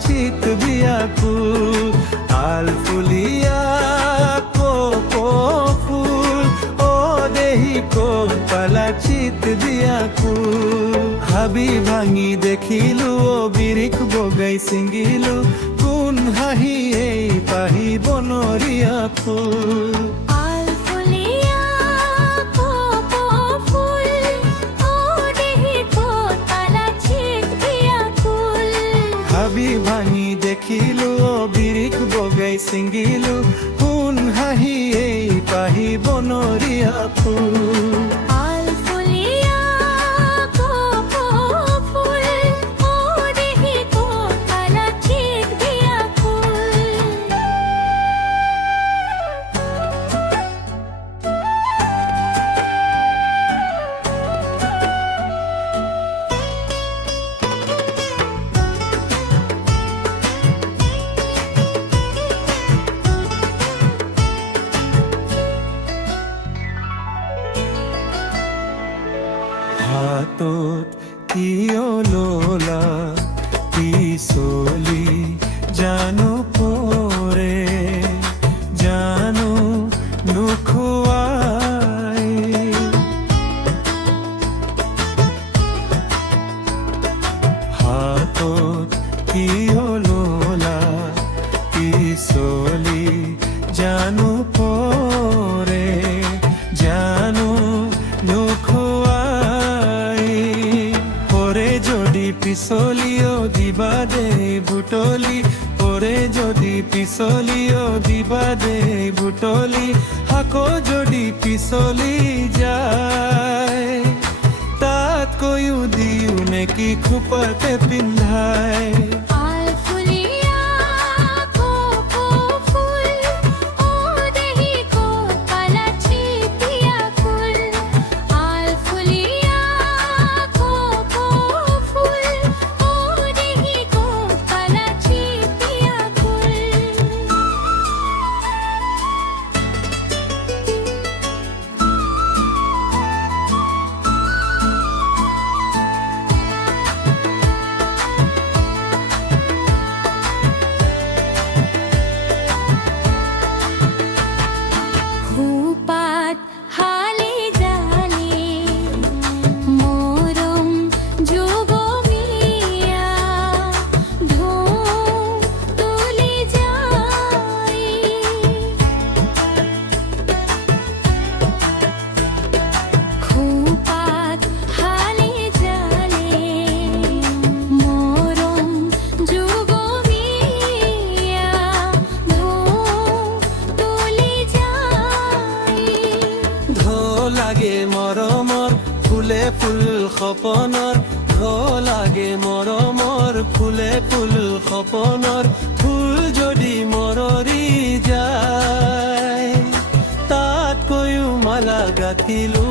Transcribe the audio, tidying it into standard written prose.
চিত বিয়াকুল আলফুলিয়া কোকো ফুল ও দেহি কোন পালা চিত বিয়াকুল হাবি ভাঙি দেখিলো ও বিৰিখ বগাই ছিঙিলো কোন হাঁহি এই পাহি বনৰীয়া ফুল হাবি ভাঙি দেখিলো বিৰিখ বগাই ছিঙিলো কোন হাঁহি এই পাহি বনৰীয়া ফুল হাতত কিয় ললা পিছলি জানো পৰে জানো নোখোৱাই হাতত কিয় ললা পিছলি জানো পৰে জানো পিছলিও দিবা দে বুটলি পরে যদি পিছলিও দিবা দে বুটলি হাকো যদি পিছলি যায় তাত কৈও দিও নেকি খোপাতে পিন্ধাই লাগে মৰমৰ ফুলে ফুল সপনৰ লাগে মৰমৰ ফুলে ফুল সপনৰ ফুল যদি মৰৰি যায় তাত কৈও মালা গাঁঠিলো